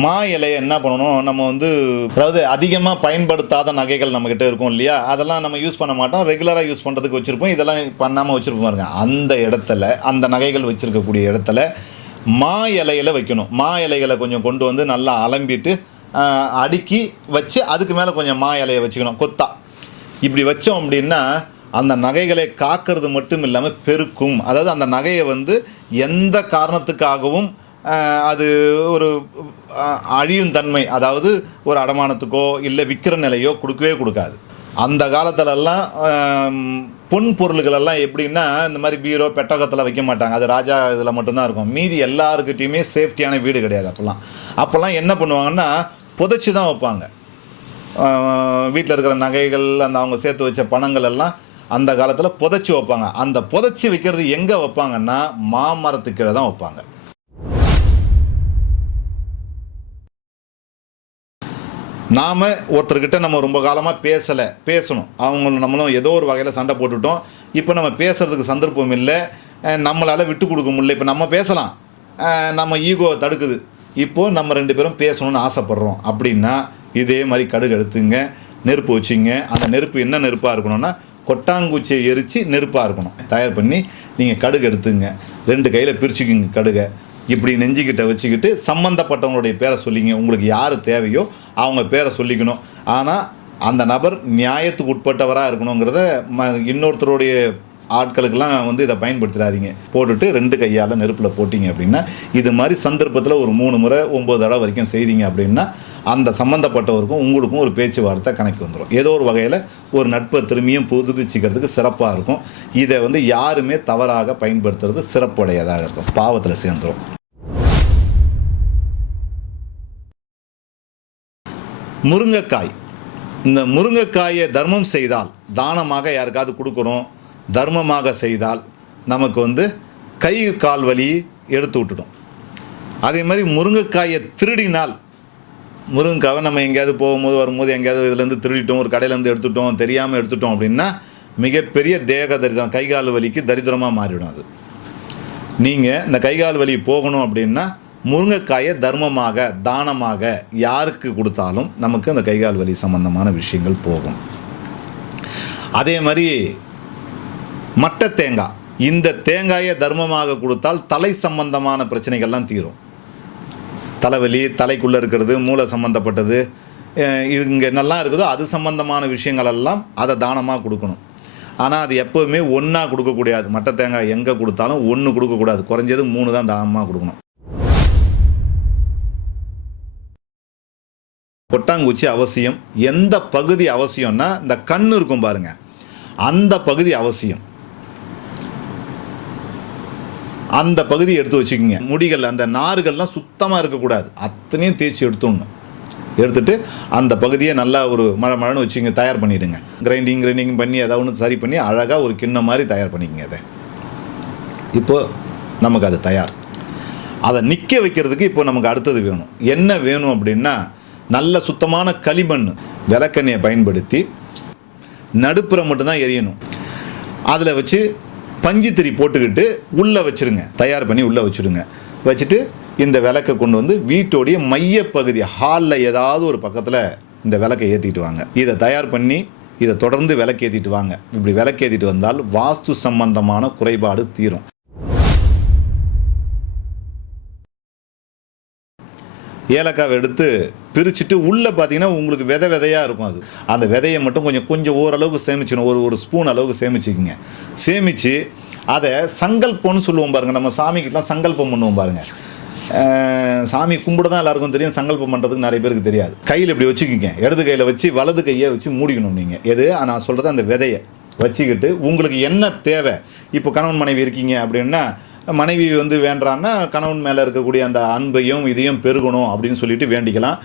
மா இலையை என்ன பண்ணணும்? நம்ம வந்து அதாவது அதிகமாக பயன்படுத்தாத நகைகள் நம்மக்கிட்ட இருக்கும் இல்லையா? அதெல்லாம் நம்ம யூஸ் பண்ண மாட்டோம். ரெகுலராக யூஸ் பண்ணுறதுக்கு வச்சுருப்போம். இதெல்லாம் பண்ணாமல் வச்சுருப்போம் பாருங்க. அந்த இடத்துல அந்த நகைகள் வச்சுருக்கக்கூடிய இடத்துல மா இலையில வைக்கணும். மா இலைகளை கொஞ்சம் கொண்டு வந்து நல்லா அலம்பிட்டு அடுக்கி வச்சு அதுக்கு மேலே கொஞ்சம் மா இலையை வச்சுக்கணும். கொத்தா. இப்படி வச்சோம் அப்படின்னா அந்த நகைகளை காக்கிறது மட்டும் இல்லாமல் பெருக்கும். அதாவது அந்த நகையை வந்து எந்த காரணத்துக்காகவும் அது ஒரு அழியும் தன்மை. அதாவது ஒரு அடமானத்துக்கோ இல்லை விற்கிற நிலையோ கொடுக்கவே கொடுக்காது. அந்த காலத்துலலாம் பொன் பொருள்களெல்லாம் எப்படின்னா இந்த மாதிரி பீரோ பெட்டகத்தில் வைக்க மாட்டாங்க. அது ராஜா இதில் மட்டும்தான் இருக்கும். மீதி எல்லாருக்கிட்டேயுமே சேஃப்டியான வீடு கிடையாது அப்போல்லாம் அப்போல்லாம் என்ன பண்ணுவாங்கன்னா புதைச்சி தான் வைப்பாங்க. வீட்டில் இருக்கிற நகைகள் அந்த அவங்க சேர்த்து வச்ச பணங்கள் எல்லாம் அந்த காலத்தில் புதைச்சி வைப்பாங்க. அந்த புதைச்சி வைக்கிறது எங்கே வைப்பாங்கன்னா மாமரத்துக்கீழே தான் வைப்பாங்க. நாம் ஒருத்தர்கிட்ட நம்ம ரொம்ப காலமாக பேசலை பேசணும். அவங்க நம்மளும் ஏதோ ஒரு வகையில் சண்டை போட்டுட்டோம். இப்போ நம்ம பேசுகிறதுக்கு சந்தர்ப்பம் இல்லை. நம்மளால் விட்டு கொடுக்க முடியல. இப்போ நம்ம பேசலாம். நம்ம ஈகோவை தடுக்குது. இப்போது நம்ம ரெண்டு பேரும் பேசணும்னு ஆசைப்பட்றோம். அப்படின்னா இதே மாதிரி கடுகு எடுத்துங்க நெருப்பு வச்சுங்க. அந்த நெருப்பு என்ன நெருப்பாக இருக்கணும்னா கொட்டாங்குச்சியை எரித்து நெருப்பாக இருக்கணும். தயார் பண்ணி நீங்கள் கடுகு எடுத்துங்க. ரெண்டு கையில் பிரிச்சுக்குங்க கடுகை. இப்படி நெஞ்சிக்கிட்ட வச்சுக்கிட்டு சம்மந்தப்பட்டவங்களுடைய பேரை சொல்லிங்க. உங்களுக்கு யார் தேவையோ அவங்க பேரை சொல்லிக்கணும். ஆனால் அந்த நபர் நியாயத்துக்கு உட்பட்டவராக இருக்கணுங்கிறத ம இன்னொருத்தருடைய ஆட்களுக்கெல்லாம் வந்து இதை பயன்படுத்திடாதீங்க. போட்டுட்டு ரெண்டு கையால் நெருப்பில் போட்டிங்க அப்படின்னா இது மாதிரி சந்தர்ப்பத்தில் ஒரு மூணு முறை ஒம்பது தடவை வரைக்கும் செய்தீங்க அப்படின்னா அந்த சம்மந்தப்பட்டவருக்கும் உங்களுக்கும் ஒரு பேச்சுவார்த்தை கணக்கு வந்துடும் ஏதோ ஒரு வகையில் ஒரு நட்பை திரும்பியும் புதுப்பிச்சுக்கிறதுக்கு சிறப்பாக இருக்கும். இதை வந்து யாருமே தவறாக பயன்படுத்துறது சிறப்புடையதாக இருக்கும். பாவத்தில் சேர்ந்துடும் முருங்கைக்காய். இந்த முருங்கைக்காயை தர்மம் செய்தால் தானமாக யாருக்காவது கொடுக்குறோம் தர்மமாக செய்தால் நமக்கு வந்து கை கால் வலி எடுத்து விட்டுடும். அதே மாதிரி முருங்கைக்காயை திருடினால் முருங்கைக்காவை நம்ம எங்கேயாவது போகும்போது வரும்போது எங்கேயாவது இதுலேருந்து திருடிட்டோம் ஒரு கடையிலேருந்து எடுத்துட்டோம் தெரியாமல் எடுத்துட்டோம் அப்படின்னா மிகப்பெரிய தேக தரித்திரம் கை கால் வலிக்கு தரித்திரமாக மாறிடும் அது. நீங்கள் இந்த கை கால் வலி போகணும் அப்படின்னா முருங்கைக்காயை தர்மமாக தானமாக யாருக்கு கொடுத்தாலும் நமக்கு அந்த கை கால் வலி சம்பந்தமான விஷயங்கள் போகும். அதே மாதிரி மட்ட தேங்காய் இந்த தேங்காயை தர்மமாக கொடுத்தால் தலை சம்பந்தமான பிரச்சனைகள்லாம் தீரும். தலைவலி தலைக்குள்ளே இருக்கிறது மூளை சம்மந்தப்பட்டது இது இங்கே என்னெல்லாம் இருக்குதோ அது சம்பந்தமான விஷயங்கள் எல்லாம் அதை தானமாக கொடுக்கணும். ஆனால் அது எப்போவுமே ஒன்றா கொடுக்கக்கூடாது மட்டை தேங்காய் எங்கே கொடுத்தாலும் ஒன்று கொடுக்கக்கூடாது குறைஞ்சது மூணு தான் தானமாக கொடுக்கணும். கொட்டாங்குச்சி அவசியம் எந்த பகுதி அவசியம்னா இந்த கண் இருக்கும் பாருங்க. அந்த பகுதி அவசியம். அந்த பகுதியை எடுத்து வச்சுக்கோங்க. முடிகள் அந்த நார்கள்லாம் சுத்தமாக இருக்கக்கூடாது. அத்தனையும் தேய்ச்சி எடுத்துடணும். எடுத்துட்டு அந்த பகுதியை நல்லா ஒரு மழை மழைன்னு வச்சுங்க தயார் பண்ணிவிடுங்க கிரைண்டிங் கிரைண்டிங் பண்ணி அதை ஒன்று சரி பண்ணி அழகாக ஒரு கிண்ணம் மாதிரி தயார் பண்ணிக்கங்க அதை. இப்போது நமக்கு அது தயார். அதை நிற்க வைக்கிறதுக்கு இப்போ நமக்கு அடுத்தது வேணும். என்ன வேணும் அப்படின்னா நல்ல சுத்தமான களிமண் விளக்கெண்ணெயை பயன்படுத்தி நடுப்புறம் மட்டும்தான் எரியணும். அதில் வச்சு பஞ்சுத்திரி போட்டுக்கிட்டு உள்ளே வச்சுருங்க. தயார் பண்ணி உள்ளே வச்சுருங்க. வச்சுட்டு இந்த விளக்கை கொண்டு வந்து வீட்டோடைய மையப்பகுதி ஹாலில் ஏதாவது ஒரு பக்கத்தில் இந்த விளக்கை ஏற்றிட்டு வாங்க. இதை தயார் பண்ணி இதை தொடர்ந்து விளக்கேற்றிட்டு வாங்க. இப்படி விளக்கேற்றிட்டு வந்தால் வாஸ்து சம்பந்தமான குறைபாடு தீரும். ஏலக்காவை எடுத்து பிரிச்சுட்டு உள்ளே பார்த்தீங்கன்னா உங்களுக்கு விதை விதையாக இருக்கும் அது. அந்த விதையை மட்டும் கொஞ்சம் கொஞ்சம் ஓரளவுக்கு சேமிச்சிடணும் ஒரு ஒரு ஸ்பூன் அளவுக்கு சேமிச்சுக்கிங்க. சேமித்து அதை சங்கல்பம்னு சொல்லுவோம் பாருங்கள் நம்ம சாமிக்கிட்டலாம் சங்கல்பம் பண்ணுவோம் பாருங்கள் சாமி கும்பிட தான் எல்லாருக்கும் தெரியும். சங்கல்பம் பண்ணுறதுக்கு நிறைய பேருக்கு தெரியாது. கையில் இப்படி வச்சுக்கிங்க. இடது கையில் வச்சு வலது கையை வச்சு மூடிக்கணும் நீங்கள் எது? நான் சொல்கிறது அந்த விதையை வச்சுக்கிட்டு உங்களுக்கு என்ன தேவை? இப்போ கணவன் மனைவி இருக்கீங்க அப்படின்னா மனைவி வந்து வேண்டான்னா கணவன் மேலே இருக்கக்கூடிய அந்த அன்பையும் இதையும் பெருகணும் அப்படின்னு சொல்லிட்டு வேண்டிக்கலாம்.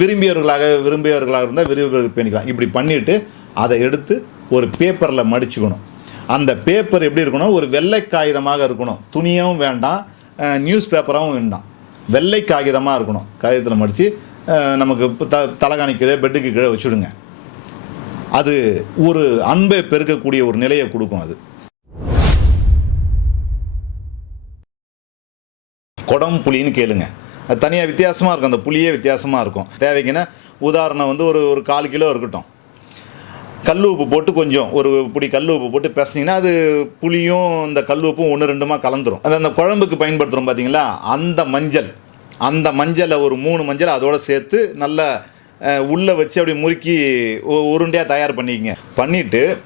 விரும்பியவர்களாக விரும்பியவர்களாக இருந்தால் விரும்பியவர்கள் வேண்டிக்கலாம். இப்படி பண்ணிவிட்டு அதை எடுத்து ஒரு பேப்பரில் மடிச்சுக்கணும். அந்த பேப்பர் எப்படி இருக்கணும்? ஒரு வெள்ளை காகிதமாக இருக்கணும். துணியும் வேண்டாம் நியூஸ் பேப்பராகவும் வேண்டாம். வெள்ளை காகிதமாக இருக்கணும். காகிதத்தில் மடித்து நமக்கு த தலைகாணி கீழே பெட்டுக்கு கீழே வச்சுடுங்க. அது ஒரு அன்பை பெருக்கக்கூடிய ஒரு நிலையை கொடுக்கும் அது. குடம் புளின்னு கேளுங்க. அது தனியாக வித்தியாசமாக இருக்கும். அந்த புளியே வித்தியாசமாக இருக்கும். தேவைக்குன்னா உதாரணம் வந்து ஒரு ஒரு கால் கிலோ இருக்கட்டும். கல் உப்பு போட்டு கொஞ்சம் ஒரு பிடி கல் உப்பு போட்டு பேசினீங்கன்னா அது புளியும் இந்த கல் உப்பும் ஒன்று ரெண்டுமா கலந்துரும். அது அந்த குழம்புக்கு பயன்படுத்துகிறோம் பார்த்தீங்களா அந்த மஞ்சள். அந்த மஞ்சளை ஒரு மூணு மஞ்சள் அதோடு சேர்த்து நல்லா உள்ளே வச்சு அப்படி முறுக்கி உ- உருண்டையாக தயார் பண்ணிக்கங்க. பண்ணிவிட்டு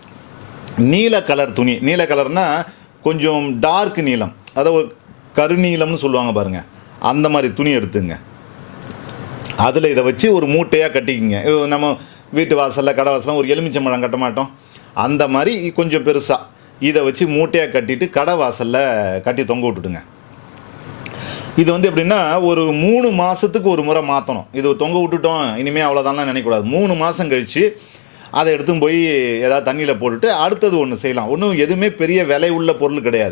நீல கலர் துணி. நீல கலர்னால் கொஞ்சம் டார்க் நீலம் அதாவது ஒரு கருநீலம்னு சொல்லுவாங்க பாருங்கள் அந்த மாதிரி துணி எடுத்துங்க. அதில் இதை வச்சு ஒரு மூட்டையாக கட்டிக்கிங்க. நம்ம வீட்டு வாசலில் கடை வாசலில் ஒரு எலுமிச்சம்பழம் கட்ட மாட்டோம். அந்த மாதிரி கொஞ்சம் பெருசாக இதை வச்சு மூட்டையாக கட்டிட்டு கடை வாசலில் கட்டி தொங்க விட்டுடுங்க இது வந்து எப்படின்னா ஒரு மூணு மாதத்துக்கு ஒரு முறை மாற்றணும் இது தொங்க விட்டுட்டோம் இனிமேல் அவ்வளோதான்லாம் நினைக்கக்கூடாது. மூணு மாதம் கழித்து அதை எடுத்துன்னு போய் ஏதாவது தண்ணியில் போட்டுட்டு அடுத்தது ஒன்று செய்யலாம். ஒன்றும் எதுவுமே பெரிய விலை உள்ள பொருள் கிடையாது.